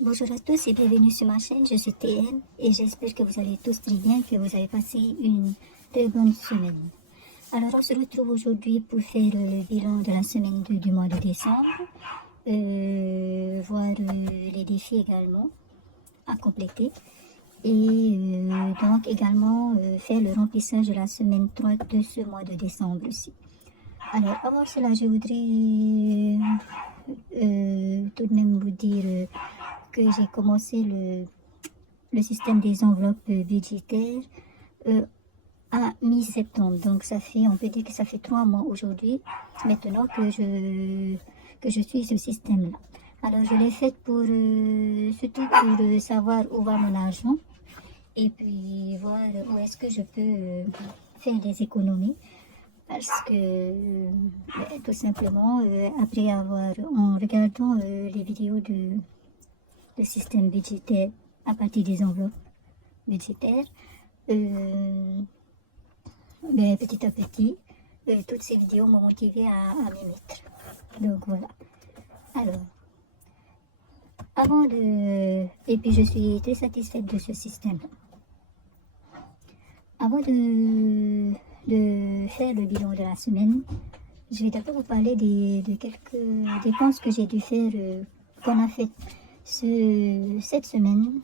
Bonjour à tous et bienvenue sur ma chaîne, je suis TM et j'espère que vous allez tous très bien, que vous avez passé une très bonne semaine. Alors on se retrouve aujourd'hui pour faire le bilan de la semaine du mois de décembre, voir les défis également à compléter et donc également faire le remplissage de la semaine 3 de ce mois de décembre aussi. Alors avant cela je voudrais tout de même vous dire que j'ai commencé le système des enveloppes budgétaires à mi-septembre. Donc ça fait, on peut dire que ça fait 3 mois aujourd'hui, maintenant que je suis ce système-là. Alors je l'ai fait pour, surtout pour savoir où va mon argent et puis voir où est-ce que je peux faire des économies. Parce que tout simplement, après avoir, en regardant les vidéos de système budgétaire à partir des enveloppes budgétaires, petit à petit, toutes ces vidéos m'ont motivé à m'y mettre. Donc voilà. Alors, et puis je suis très satisfaite de ce système. Avant de faire le bilan de la semaine, je vais d'abord vous parler de quelques dépenses que j'ai dû faire, qu'on a fait cette semaine.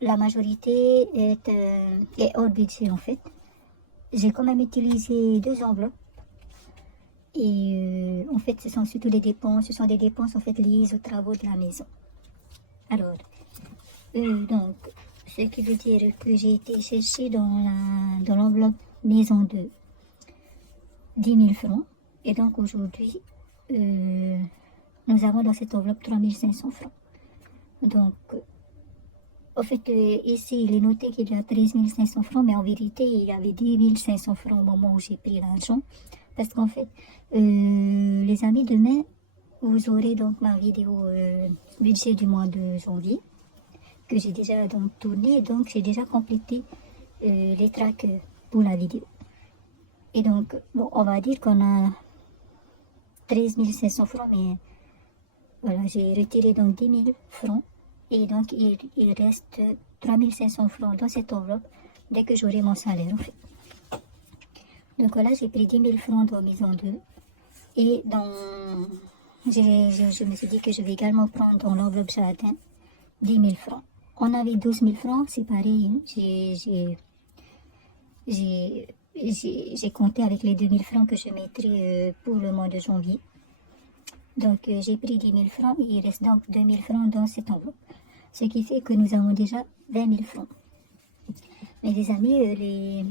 La majorité est hors budget en fait. J'ai quand même utilisé 2 enveloppes. Et en fait, ce sont surtout des dépenses, en fait liées aux travaux de la maison. Alors, donc, ce qui veut dire que j'ai été chercher dans l'enveloppe maison de 10 000 francs. Et donc aujourd'hui, nous avons dans cette enveloppe 3 500 francs. Donc, en fait, ici, il est noté qu'il y a 13 500 francs, mais en vérité, il y avait 10 500 francs au moment où j'ai pris l'argent. Parce qu'en fait, les amis, demain, vous aurez donc ma vidéo budget du mois de janvier, que j'ai déjà donc tourné, donc j'ai déjà complété les tracks pour la vidéo. Et donc, bon, on va dire qu'on a 13 500 francs, mais voilà, j'ai retiré donc 10 000 francs. Et donc, il reste 3 500 francs dans cette enveloppe dès que j'aurai mon salaire, en fait. Donc voilà, j'ai pris 10 000 francs dans maison 2. Et je me suis dit que je vais également prendre dans l'enveloppe jardin 10 000 francs. On avait 12 000 francs, c'est pareil. Hein. J'ai compté avec les 2 000 francs que je mettrai pour le mois de janvier. Donc j'ai pris 10 000 francs et il reste donc 2 000 francs dans cette enveloppe. Ce qui fait que nous avons déjà 20 000 francs. Mais les amis,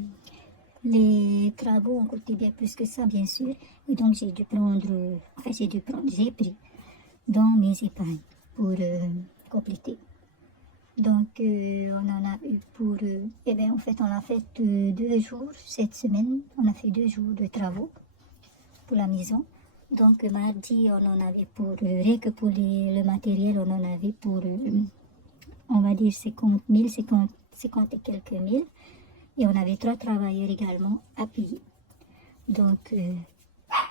les travaux ont coûté bien plus que ça, bien sûr. Et donc j'ai pris dans mes épargnes pour compléter. Donc on en a eu pour, en fait on a fait 2 jours cette semaine. On a fait 2 jours de travaux pour la maison. Donc mardi on en avait pour, rien que pour le matériel, on en avait pour, on va dire 50 et quelques mille. Et on avait 3 travailleurs également à payer. Donc,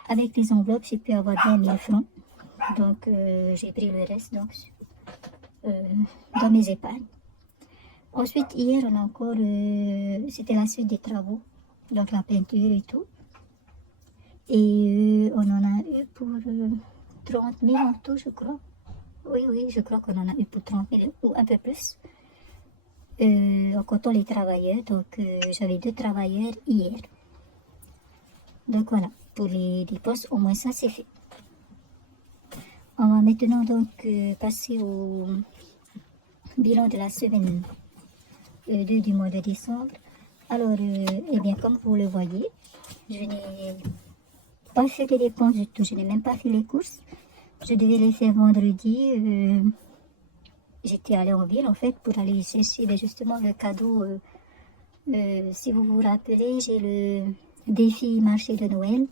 avec les enveloppes, j'ai pu avoir 20 000 francs. Donc, j'ai pris le reste donc, dans mes épargnes. Ensuite, hier, on a encore, c'était la suite des travaux. Donc, la peinture et tout. Et on en a eu pour 30 000 en tout, je crois. Oui, je crois qu'on en a eu pour 30 000 ou un peu plus. En comptant les travailleurs, donc j'avais 2 travailleurs hier. Donc voilà, pour les dépenses, au moins ça c'est fait. On va maintenant donc passer au bilan de la semaine 2 du mois de décembre. Alors, comme vous le voyez, je n'ai pas fait les dépenses du tout, je n'ai même pas fait les courses. Je devais les faire vendredi. J'étais allée en ville en fait pour aller chercher justement le cadeau. Si vous vous rappelez, j'ai le défi marché de Noël.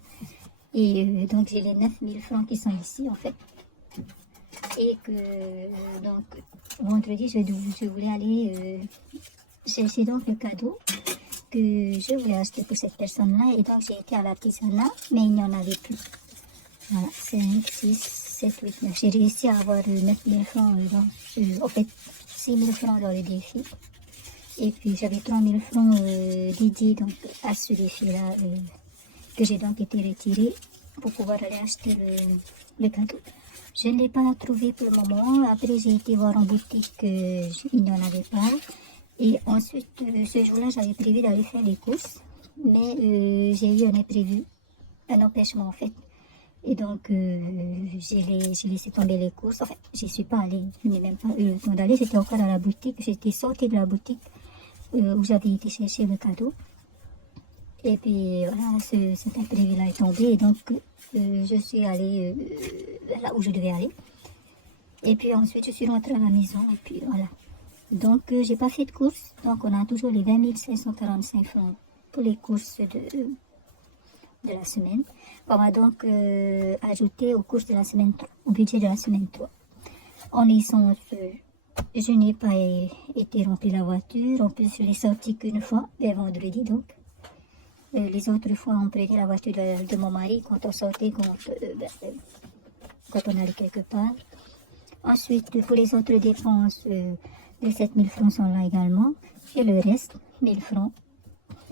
Et donc j'ai les 9 000 francs qui sont ici en fait. Et que donc vendredi je voulais aller chercher donc le cadeau que je voulais acheter pour cette personne-là. Et donc j'ai été à l'artisanat, mais il n'y en avait plus. Voilà, 5, 6, 7, 8, 9. J'ai réussi à avoir 9000 francs, en fait 6000 francs dans le défi. Et puis j'avais 3000 francs dédiés donc, à ce défi-là, que j'ai donc été retiré pour pouvoir aller acheter le cadeau. Je ne l'ai pas trouvé pour le moment. Après, j'ai été voir en boutique, il n'y en avait pas. Et ensuite, ce jour-là, j'avais prévu d'aller faire les courses. Mais j'ai eu un imprévu, un empêchement en fait. Et donc, j'ai laissé tomber les courses. Enfin, j'y suis pas allée. Je n'ai même pas eu le temps d'aller. J'étais encore à la boutique. J'étais sortie de la boutique où j'avais été chercher le cadeau. Et puis, voilà, cet imprévu-là est tombé. Et donc, je suis allée là où je devais aller. Et puis ensuite, je suis rentrée à la maison. Et puis, voilà. Donc, j'ai pas fait de courses. Donc, on a toujours les 20 545 francs pour les courses de la semaine. On va donc ajouter aux courses de la semaine 3, au budget de la semaine 3. En essence, je n'ai pas été remplir la voiture. En plus, je l'ai sortie qu'une fois, le vendredi donc. Les autres fois, on prenait la voiture de mon mari quand on sortait, quand on allait quelque part. Ensuite, pour les autres dépenses, les 7000 francs sont là également. Et le reste, 1000 francs,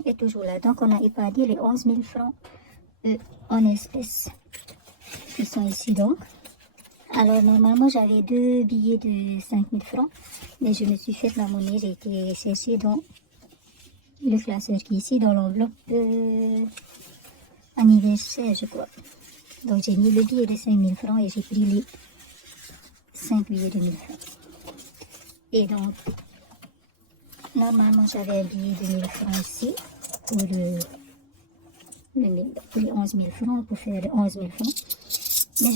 est toujours là. Donc, on a épargné les 11 000 francs en espèces qui sont ici donc. Alors, normalement, j'avais 2 billets de 5000 francs, mais je me suis fait la monnaie. J'ai été chercher dans le classeur qui est ici, dans l'enveloppe anniversaire, je crois. Donc, j'ai mis le billet de 5000 francs et j'ai pris les 5 billets de 1000 francs. Et donc, normalement, j'avais un billet de 1000 francs ici pour les 11 000 francs, pour faire 11 000 francs. Mais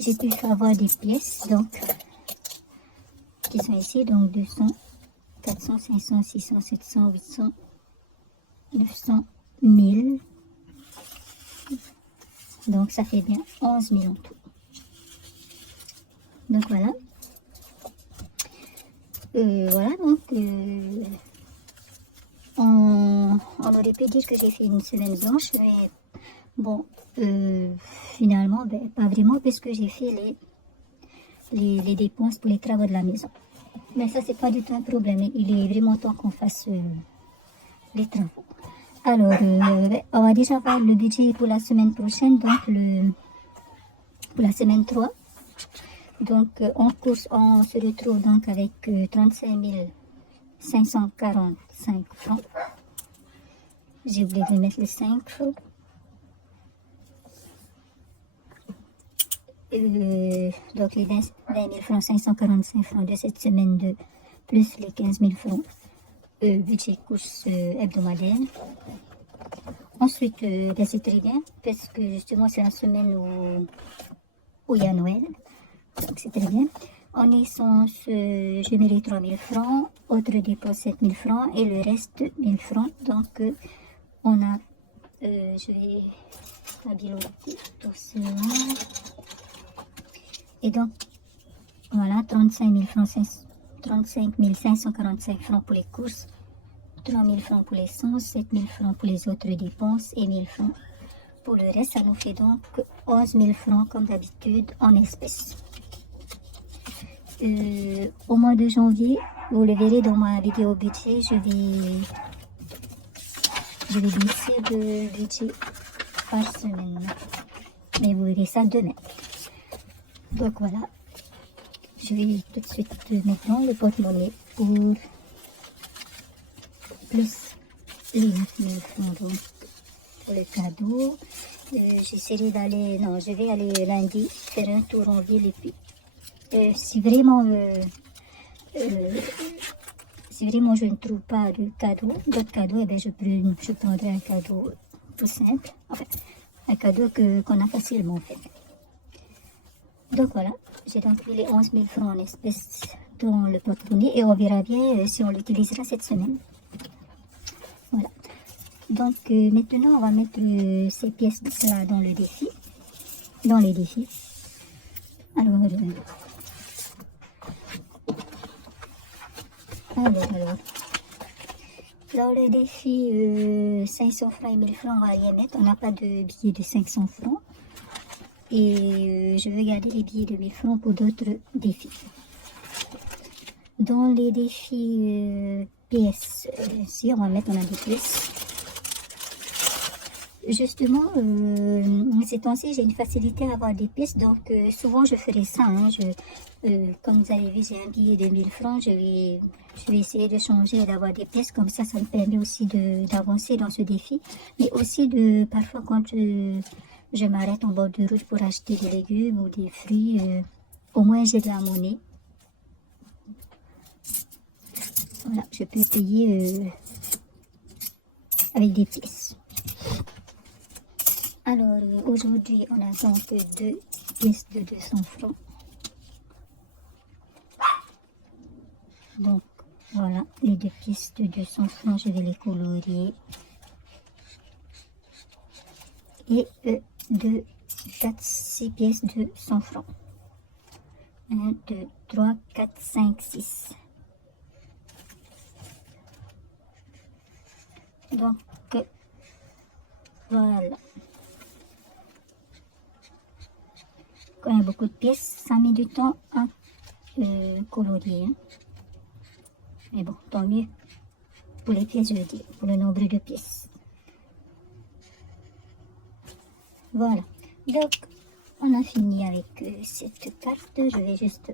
j'ai pu avoir des pièces, donc, qui sont ici, donc 200, 400, 500, 600, 700, 800, 900, 1000. Donc, ça fait bien 11 000 en tout. Donc, voilà. Voilà, donc, on aurait pu dire que j'ai fait une semaine blanche, mais bon, finalement, pas vraiment, puisque j'ai fait les dépenses pour les travaux de la maison. Mais ça, c'est pas du tout un problème. Il est vraiment temps qu'on fasse les travaux. Alors, on va déjà voir le budget pour la semaine prochaine, donc pour la semaine 3. Donc, en course, on se retrouve donc avec 35 545 francs. J'ai oublié de mettre les 5 francs. Donc, les 20 000 francs, 545 francs de cette semaine 2, plus les 15 000 francs budget course hebdomadaire. Ensuite, c'est très bien, parce que justement, c'est la semaine où il y a Noël. Donc, c'est très bien. En essence, je mets les 3 000 francs, autre dépense 7 000 francs et le reste 1000 francs. Donc, on a, je vais habiloter tout cela. Et donc, voilà, 35 545 francs pour les courses, 3 000 francs pour l'essence, 7 000 francs pour les autres dépenses et 1000 francs pour le reste. Ça nous fait donc 11 000 francs comme d'habitude en espèces. Au mois de janvier, vous le verrez dans ma vidéo budget, je vais baisser le budget par semaine. Mais vous verrez ça demain. Donc voilà, je vais tout de suite maintenant le porte-monnaie pour plus les 9 000 francs donc, pour le cadeau. J'essaierai d'aller, non, je vais aller lundi faire un tour en ville et puis si vraiment je ne trouve pas de cadeau, d'autres cadeaux, eh bien je prendrai un cadeau tout simple, enfin un cadeau qu'on a facilement en fait. Donc voilà, j'ai donc mis les 11 000 francs en espèces dans le porte-monnaie et on verra bien si on l'utilisera cette semaine. Voilà. Donc maintenant on va mettre ces pièces-là dans le défi, dans les défis. Alors, dans le défi 500 francs et 1000 francs, on va rien mettre. On n'a pas de billet de 500 francs. et je vais garder les billets de 1000 francs pour d'autres défis. Dans les défis pièces, si on va mettre dans des pièces. Justement, ces temps-ci, j'ai une facilité à avoir des pièces, donc souvent je ferai ça. Hein, comme vous avez vu, j'ai un billet de 1000 francs, je vais essayer de changer et d'avoir des pièces, comme ça me permet aussi d'avancer dans ce défi. Mais aussi, parfois, quand je m'arrête en bord de route pour acheter des légumes ou des fruits, au moins j'ai de la monnaie. Voilà, je peux payer avec des pièces. Alors, aujourd'hui, on a donc 2 pièces de 200 francs. Donc, voilà, les 2 pièces de 200 francs, je vais les colorier. Et 2, 4, 6 pièces de 100 francs. 1, 2, 3, 4, 5, 6. Donc, voilà. Quand il y a beaucoup de pièces, ça met du temps à colorier. Hein. Mais bon, tant mieux. Pour les pièces, je veux dire, pour le nombre de pièces. Voilà. Donc, on a fini avec cette carte. Je vais juste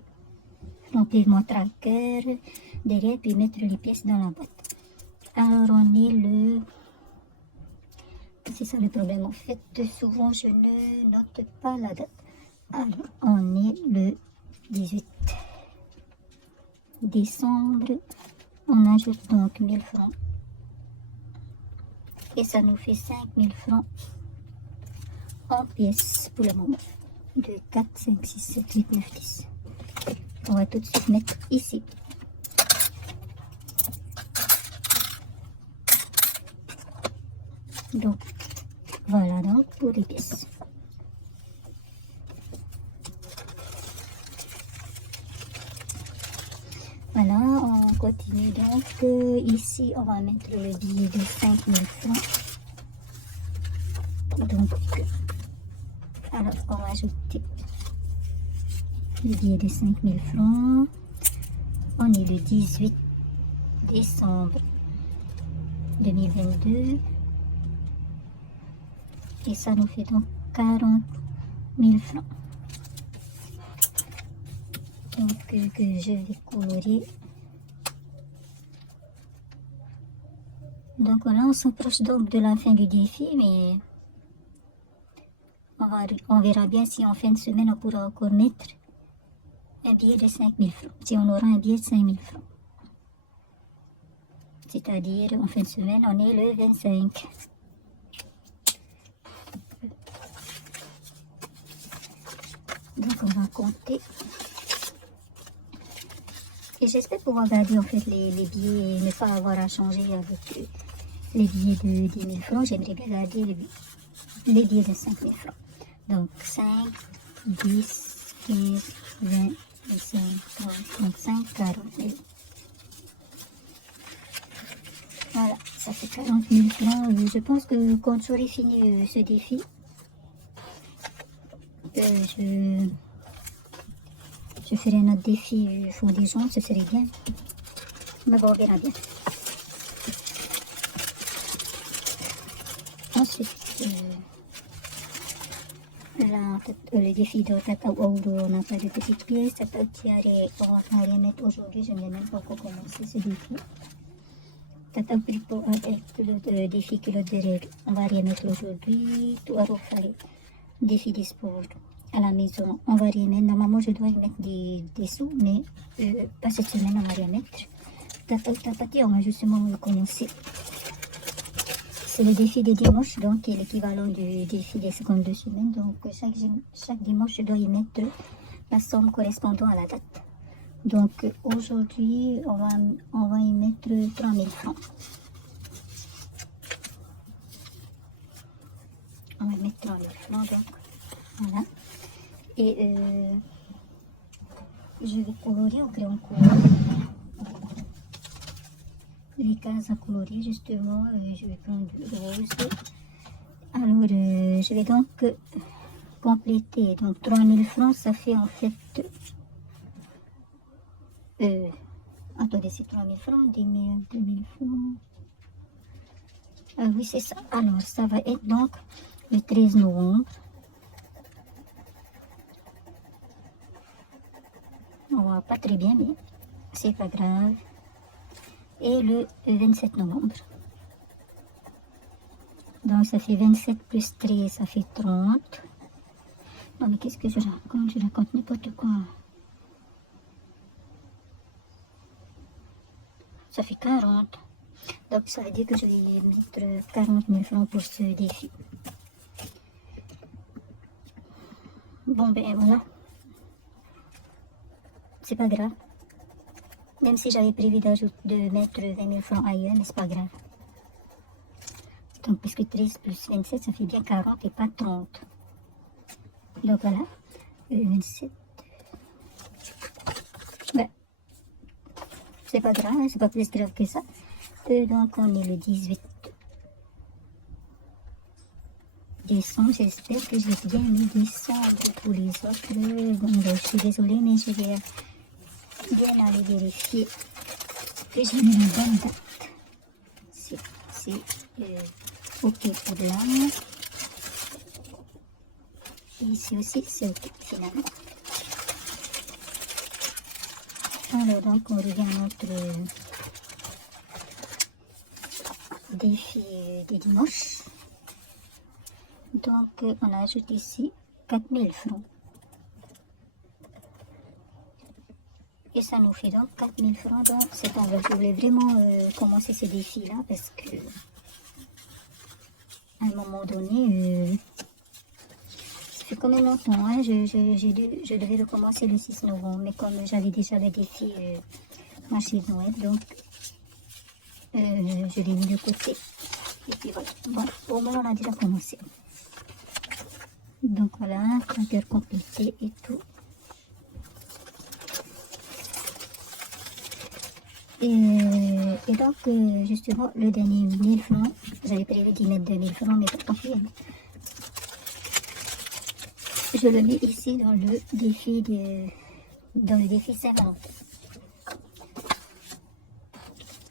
remplir mon tracker derrière, puis mettre les pièces dans la boîte. Alors, on est le... C'est ça le problème, en fait. Souvent, je ne note pas la date. Alors, on est le 18 décembre. On ajoute donc 1000 francs. Et ça nous fait 5000 francs en pièces pour le moment. 2, 4, 5, 6, 7, 8, 9, 10. On va tout de suite mettre ici. Donc, voilà donc pour les pièces. Voilà, on continue donc. Ici, on va mettre le billet de 5000 francs. Donc, alors, on va ajouter le billet de 5000 francs. On est le 18 décembre 2022. Et ça nous fait donc 40 000 francs. Donc, que je vais colorier. Donc voilà, on s'approche donc de la fin du défi, mais on verra bien si en fin de semaine on pourra encore mettre un billet de 5000 francs. Si on aura un billet de 5000 francs. C'est-à-dire, en fin de semaine, on est le 25. Donc on va compter. Et j'espère pouvoir garder en fait les billets et ne pas avoir à changer avec les billets de 10 000 francs. J'aimerais bien garder les billets de 5 000 francs. Donc 5, 10, 15, 20, 25, 30, 35, 40 000. Voilà, ça fait 40 000 francs. Je pense que quand j'aurai fini ce défi, je ferai un autre défi fond des jambes, ce serait bien. Mais bon, on verra bien. Ensuite, le défi de Tata Ouro, on n'a pas de petites pièces. Tata Tiare, on va rien mettre aujourd'hui. Je n'ai même pas encore commencé ce défi. Tata Pripo avec le défi culotte de règles, on va rien mettre aujourd'hui. Tout à refaire. Défi des sports. À la maison, on va rien mettre. Normalement, je dois y mettre des sous, mais pas cette semaine, on va rien mettre. Tapati, on va justement commencer. C'est le défi des dimanches, donc qui est l'équivalent du défi des secondes de semaine. Donc, chaque dimanche, je dois y mettre la somme correspondant à la date. Donc, aujourd'hui, on va y mettre 3000 francs. On va y mettre 3000 francs, donc, voilà. Et je vais colorier au crayon couleur les cases à colorier. Justement, je vais prendre du rose. Alors je vais donc compléter, donc 3000 francs, ça fait en fait... attendez, c'est 3000 francs, 2000 francs... oui, c'est ça. Alors, ça va être donc le 13 novembre. On voit pas très bien, mais c'est pas grave. Et le 27 novembre. Donc, ça fait 27 plus 13, ça fait 30. Non, mais qu'est-ce que je raconte? Je raconte n'importe quoi. Ça fait 40. Donc, ça veut dire que je vais mettre 40 000 francs pour ce défi. Bon, ben voilà. C'est pas grave. Même si j'avais prévu de mettre 20 000 francs ailleurs, mais c'est pas grave. Donc, puisque 13 plus 27, ça fait bien 40 et pas 30. Donc, voilà. 27. Ben, c'est pas grave, hein, c'est pas plus grave que ça. Donc, on est le 18 décembre. J'espère que j'ai bien mis décembre pour les autres. Bon, ben, je suis désolée, mais je vais bien aller vérifier que j'ai mis la bonne date. C'est OK pour l'âme. Et ici aussi, c'est OK finalement. Alors, donc, on revient à notre défi des dimanches. Donc, on ajoute ici 4000 francs. Et ça nous fait donc 4000 francs dans cette enveloppe. Je voulais vraiment commencer ce défi-là parce que à un moment donné, ça fait quand même longtemps. Hein, je devais recommencer le 6 novembre, mais comme j'avais déjà le défi marché de Noël, donc je l'ai mis de côté. Et puis voilà. Bon, au moins on a déjà commencé. Donc voilà, tracker complété et tout. Et donc, justement, le dernier 1000 francs, j'avais prévu d'y mettre 2000 francs, mais tant pis. Je le mets ici dans le défi Saint-Valentin.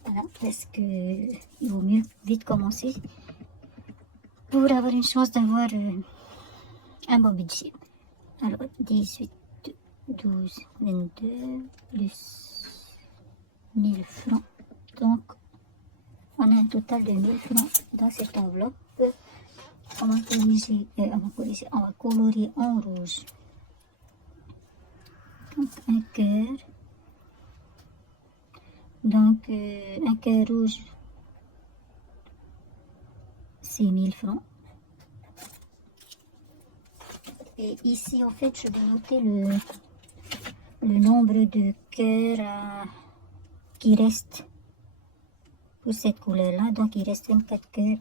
Voilà, parce que il vaut mieux vite commencer pour avoir une chance d'avoir un bon budget. Alors, 18, 12, 22, plus 1000 francs. Donc, on a un total de 1000 francs dans cette enveloppe. On va colorier en rouge. Donc, un cœur. Donc, un cœur rouge, c'est 1000 francs. Et ici, en fait, je vais noter le nombre de cœurs qui reste pour cette couleur-là. Donc, il reste 24 cœurs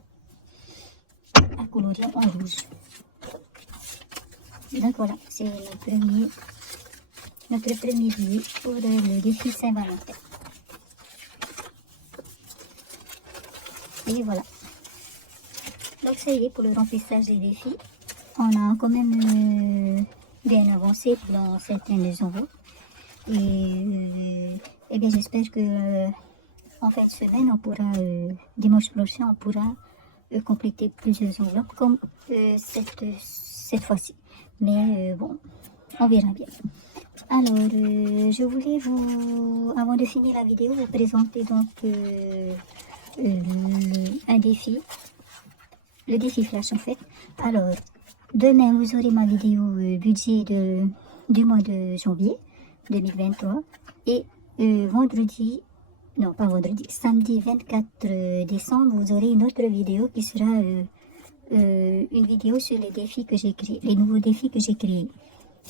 à colorier en rouge. Donc, voilà, c'est notre premier billet pour le défi Saint-Valentin. Et voilà. Donc, ça y est pour le remplissage des défis. On a quand même bien avancé dans certaines enveloppes. Et bien, j'espère que en fin de semaine, on pourra, dimanche prochain, on pourra compléter plusieurs enveloppes comme cette fois-ci. Mais bon, on verra bien. Alors, je voulais avant de finir la vidéo, vous présenter donc un défi. Le défi flash en fait. Alors, demain, vous aurez ma vidéo budget du mois de janvier 2023. Et samedi 24 décembre, vous aurez une autre vidéo qui sera une vidéo sur les défis que j'ai créés, les nouveaux défis que j'ai créés.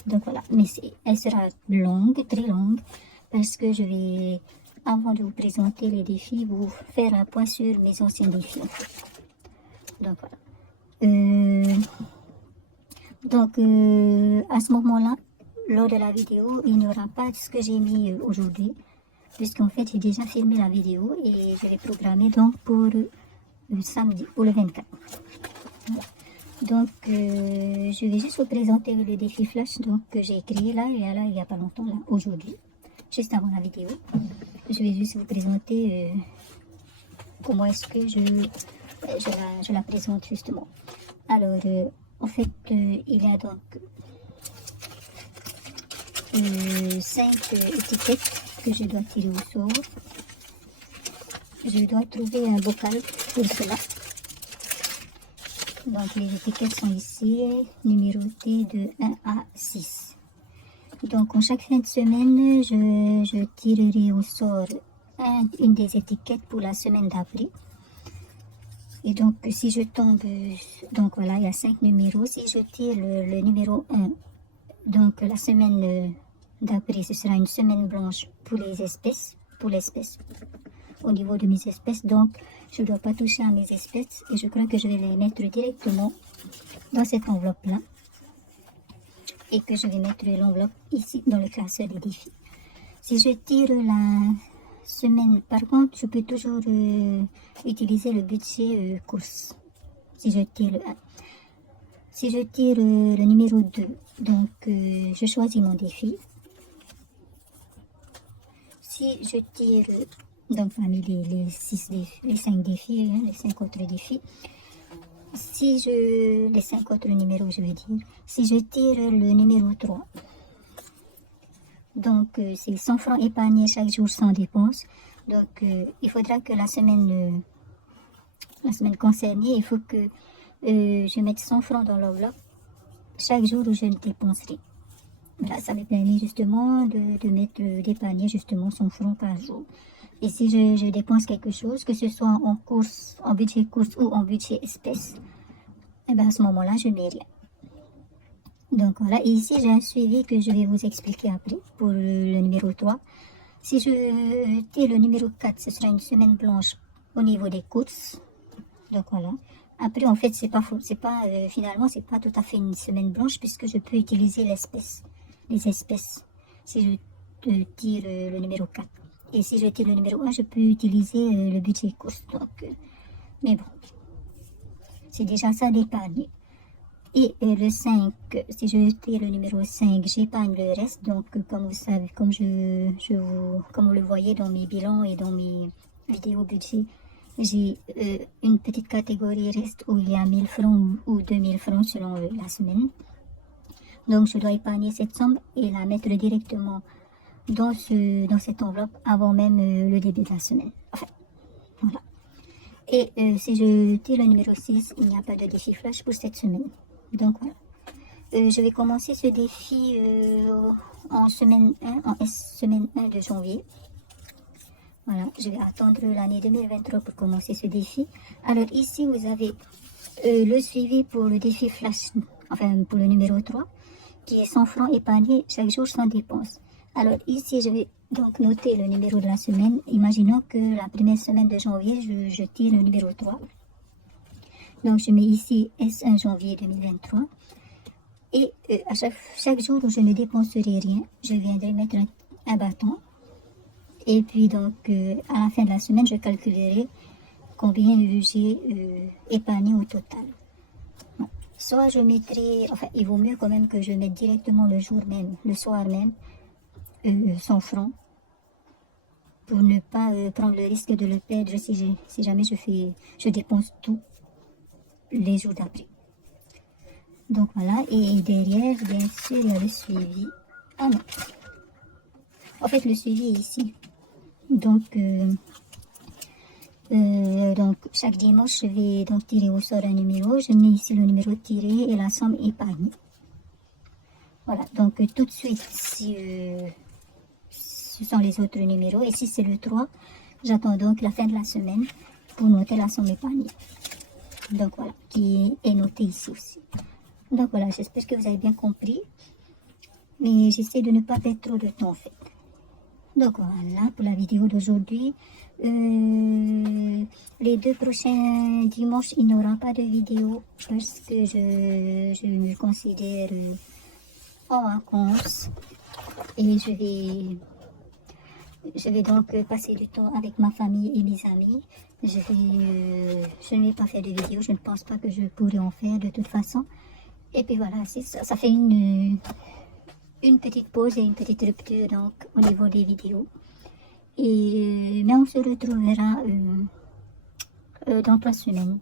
Donc voilà, mais elle sera longue, très longue, parce que je vais, avant de vous présenter les défis, vous faire un point sur mes anciens défis. En fait. Donc voilà. À ce moment-là, lors de la vidéo, il n'y aura pas ce que j'ai mis aujourd'hui, puisqu'en fait, j'ai déjà filmé la vidéo et je l'ai programmée donc pour samedi, pour le 24. Voilà. Donc, je vais juste vous présenter le défi flash donc, que j'ai créé là, il n'y a pas longtemps, là, aujourd'hui, juste avant la vidéo. Je vais juste vous présenter comment est-ce que je la présente justement. Alors, en fait, il y a donc 5 étiquettes que je dois tirer au sort. Je dois trouver un bocal pour cela. Donc les étiquettes sont ici, numérotées de 1 à 6. Donc en chaque fin de semaine, je tirerai au sort une des étiquettes pour la semaine d'après. Et donc si je tombe, donc voilà, il y a 5 numéros. Si je tire le numéro 1, donc la semaine d'après, ce sera une semaine blanche pour les espèces, au niveau de mes espèces. Donc je ne dois pas toucher à mes espèces et je crois que je vais les mettre directement dans cette enveloppe là et que je vais mettre l'enveloppe ici dans le classeur des défis. Si je tire la semaine, par contre, je peux toujours utiliser le budget course. Si je tire le 1. Si je tire le numéro 2, donc je choisis mon défi. Si je tire, donc parmi les 5 défis, hein, les 5 autres défis, les 5 autres numéros, je veux dire, si je tire le numéro 3, donc c'est 100 francs épargnés chaque jour sans dépense. Donc il faudra que la semaine concernée, il faut que je mette 100 francs dans l'enveloppe chaque jour où je ne dépenserai. Voilà, ça me permet justement d'épargner justement 100 francs par jour. Et si je dépense quelque chose, que ce soit en course, en budget course ou en budget espèce, et bien à ce moment-là, je ne mets rien. Donc voilà, et ici j'ai un suivi que je vais vous expliquer après pour le numéro 3. Si je tire le numéro 4, ce sera une semaine blanche au niveau des courses. Donc voilà. Après, en fait, finalement, c'est pas tout à fait une semaine blanche puisque je peux utiliser les espèces. Si je tire le numéro 4. Et si je tire le numéro 1, je peux utiliser le budget course. Donc, mais bon, c'est déjà ça d'épargner. Et le 5, si je tire le numéro 5, j'épargne le reste. Donc, comme vous savez, comme vous le voyez dans mes bilans et dans mes vidéos budget, j'ai une petite catégorie reste où il y a 1000 francs ou 2000 francs selon la semaine. Donc, je dois épargner cette somme et la mettre directement dans cette enveloppe avant même le début de la semaine. Enfin, voilà. Et si je tire le numéro 6, il n'y a pas de défi flash pour cette semaine. Donc voilà. Je vais commencer ce défi en semaine 1 de janvier. Voilà, je vais attendre l'année 2023 pour commencer ce défi. Alors ici, vous avez le suivi pour le défi flash, enfin pour le numéro 3, qui est 100 francs épargnés chaque jour sans dépense. Alors ici, je vais donc noter le numéro de la semaine. Imaginons que la première semaine de janvier, je tire le numéro 3. Donc je mets ici S1 janvier 2023. Et à chaque jour où je ne dépenserai rien, je viendrai mettre un bâton. Et puis donc à la fin de la semaine, je calculerai combien j'ai épargné au total. Bon. Soit je mettrai, enfin il vaut mieux quand même que je mette directement le jour même, le soir même, 100 francs. Pour ne pas prendre le risque de le perdre si jamais je dépense tout les jours d'après. Donc voilà, et derrière, bien sûr, il y a le suivi. Ah non. En fait, le suivi est ici. Donc chaque dimanche, je vais donc tirer au sort un numéro. Je mets ici le numéro tiré et la somme épargnée. Voilà, donc tout de suite, si ce sont les autres numéros. Et si c'est le 3, j'attends donc la fin de la semaine pour noter la somme épargnée. Donc voilà, qui est noté ici aussi. Donc voilà, j'espère que vous avez bien compris. Mais j'essaie de ne pas perdre trop de temps en fait. Donc voilà pour la vidéo d'aujourd'hui. Les 2 prochains dimanches, il n'y aura pas de vidéo parce que je me considère en vacances. Et je vais Je vais donc passer du temps avec ma famille et mes amis. Je ne vais pas faire de vidéos, je ne pense pas que je pourrais en faire de toute façon. Et puis voilà, c'est ça, ça fait une petite pause et une petite rupture donc au niveau des vidéos. Mais on se retrouvera dans 3 semaines.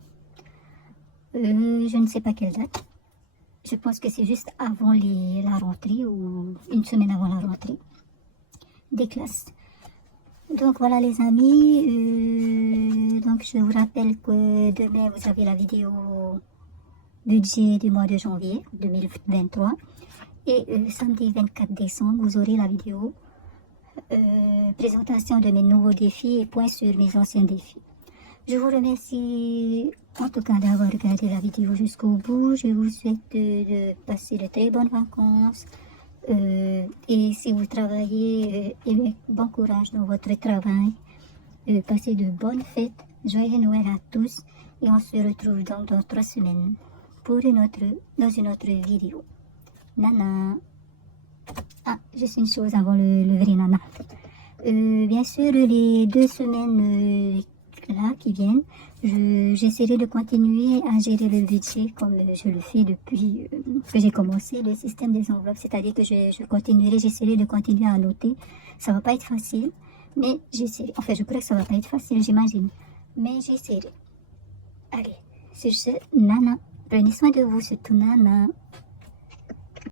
Je ne sais pas quelle date. Je pense que c'est juste avant la rentrée ou une semaine avant la rentrée des classes. Donc voilà les amis, donc je vous rappelle que demain vous avez la vidéo budget du mois de janvier 2023 et samedi 24 décembre vous aurez la vidéo présentation de mes nouveaux défis et points sur mes anciens défis. Je vous remercie en tout cas d'avoir regardé la vidéo jusqu'au bout. Je vous souhaite de passer de très bonnes vacances. Et si vous travaillez, bon courage dans votre travail. Passez de bonnes fêtes. Joyeux Noël à tous. Et on se retrouve donc dans 3 semaines pour dans une autre vidéo. Nana. Ah, juste une chose avant le vrai nana. Bien sûr, les 2 semaines là qui viennent, j'essaierai de continuer à gérer le budget comme je le fais depuis que j'ai commencé le système des enveloppes, c'est-à-dire que j'essaierai de continuer à noter. Ça va pas être facile, mais j'essaierai. Enfin, je crois que ça va pas être facile, j'imagine, mais j'essaierai. Allez, sur ce, Nana, prenez soin de vous, surtout Nana.